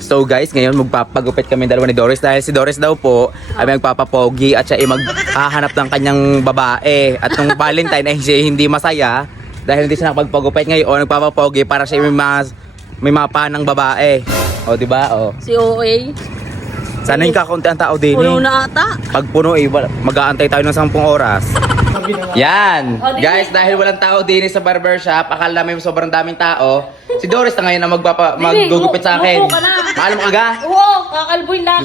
So guys, ngayon magpapagupit kami dalawa ni Doris dahil si Doris daw po ay magpapapogi at siya ay maghahanap ng kanyang babae. At nung Valentine ay siya hindi masaya dahil hindi siya nakapagpagupit ngayon, nagpapapogi para siya may mapa ng babae. O diba? O. Si OA. Sana yung kakaunti ang tao din Puno na ata. Pag puno mag-aantay tayo ng 10 oras. Yan! Guys, dahil walang tao din sa barbershop, akala may sobrang daming tao. Si Doris na ngayon na maggugupit sa akin. Mahal mo kaga? Oo, kakalboy lang.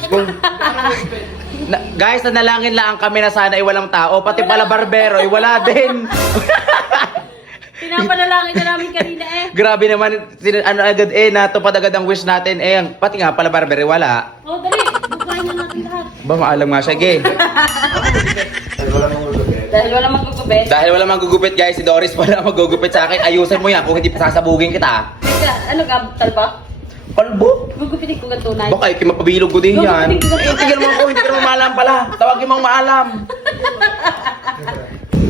Guys, nanalangin lang kami na sana ay walang tao. Pati pala barbero ay wala din. Pinapanalangin na namin kanina eh. Grabe naman, ano agad natupad agad ang wish natin pati nga pala barbero wala. Oh, dali. Bukain na natin lahat. Ba, maalam nga siya, ge. Dahil wala magugupit. Dahil wala manggugupit guys, si Doris pala maggugupit sa akin. Ayusin mo yan kung hindi pasasabugin kita. Teka, ano ka? Talba? Kalbo? Gugupitin ko gantunay. Baka mapabilog ko din yan. Tingnan mo ako, hindi ka naman maalam pala. Tawagin mong maalam.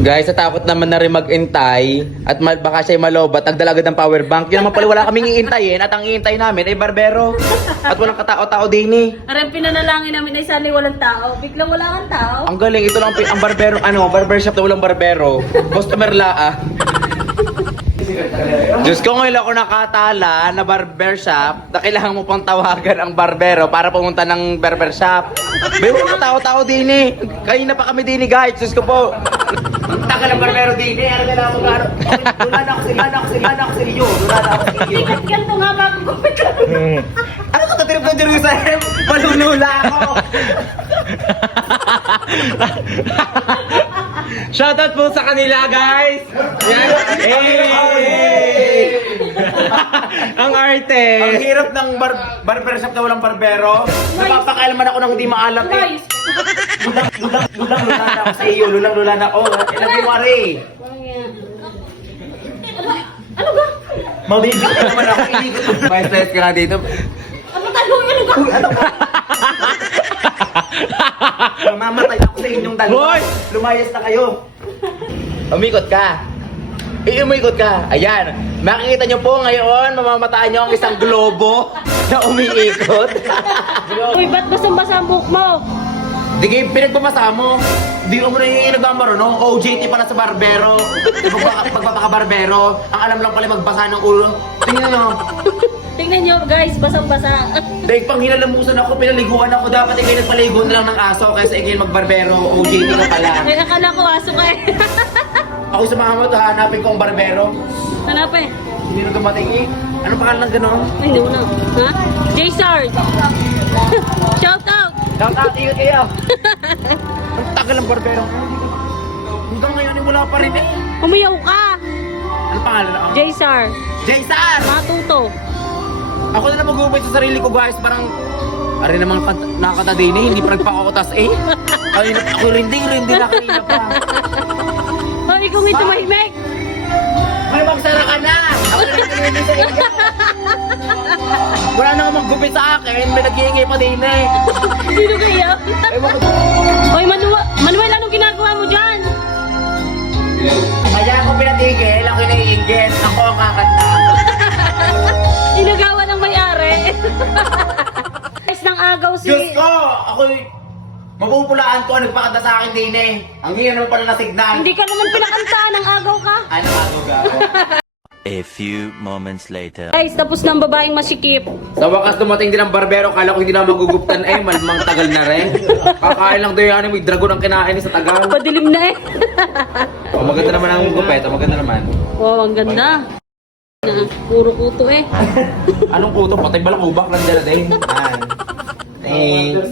Guys, natakot naman na rin mag-intay at baka siya'y malobat, nagdala agad ng power bank. Yun naman pala wala kaming iintayin at ang iintay namin ay barbero. At walang katao-tao din eh. Aram pinanalangin namin ay sana walang tao. Biglang wala kang tao. Ang galing, ito lang ang barbero, barbershop na walang barbero. Customer la Diyos ko, ngayon ako nakatala na barbershop na kailangan mo pang tawagan ang barbero para pumunta ng barbershop. May mga tao-tao din eh. Kanina pa kami din eh guys. Diyos ko po. Ang tagal ng barbero din eh. Ano kailangan mo gano'n? Dula na ako sa iyo. Sikat ganito nga bago gupit ka. Ano ka katirip-katirip sa hem? Malunula ako. Shoutout po sa kanila guys. Yan. Hey! Ang arte. Ang hirap ng barbershop na walang barbero. Napapakailaman ako nang hindi maalam eh. Guys. Lulang na ako sa iyo. Lulang na ako. Ilagay mo ari. Ano ba? Mabibig ka naman ako. May stress ka na dito. Ano talong? Ano ba? Ano ka? Mamamatay ako sa inyong dalawa. Lumayas na kayo. Umikot ka. Umikot ka. Ayan. Makikita nyo po ngayon, mamamataan nyo ang isang globo na umiikot. Uy, ba't basang-basa ang buhok mo? Di kayo pinagpapasa mo. Di mo na yung nagmamarunong. OJT pala sa barbero. Pagpapaka-barbero. Ang alam lang pala magbasa ng ulo. Tingnan nyo. Tingnan nyo guys, basang-basa. Dahil pang hinalamusan ako, pinaliguan ako. Dapat ikay nagpaligo na lang ng aso kaysa ikay magbarbero. OJT na pala. Eh, akala ko aso ka eh. Ako sa mga mo, hahanapin ko ang barbero. Hanap eh. Hindi na dumating eh. Anong pangalan ng gano'n? Ay, hindi mo na. Ha? J-Sard. Shout out. Shout out to you, Teo. Ang tagal ng barbero. Hanggang ngayon wala pa rin eh. Umiyaw ka. Anong pangalan na? J-Sard. Jason! Matuto. Ako na magugupit sa sarili ko guys. Parang, ari namang nakakata din eh. Hindi pa nagpakotas eh. Ay, ako rinding na kanina pa. Oh, ikaw may tumahimik. May magsara ka na! Ako na nagkikinig sa inyo. Wala na akong maggupit sa akin. May nag-iingay pa din eh. Sino kaya? Hoy, Manuel, anong ginagawa mo dyan? Kaya ako pinatigil, ako naiingit. Ako ang kakanta. Inagawa ng may-ari. Guys, nang agaw si... Diyos ko! Ako'y mapupulaan ko, nagpakanta sa akin din eh. Ang hirap naman pala na signal. Hindi ka naman pinakantaan, nang agaw ka. Ay, nakatuga ako. A few moments later. Guys, tapos ng babaeng masikip. Sa wakas dumating din ang barbero, kala ko hindi na maguguptan eh, malamang tagal na rin. Kakain lang doon yan, may dragon ang kinain sa tagal. Padilim na eh. Oh, maganda naman ang gupet, maganda naman. Wow, ang ganda. Puro kuto eh. Anong puto? Patay balakubak lang dala din. Thanks.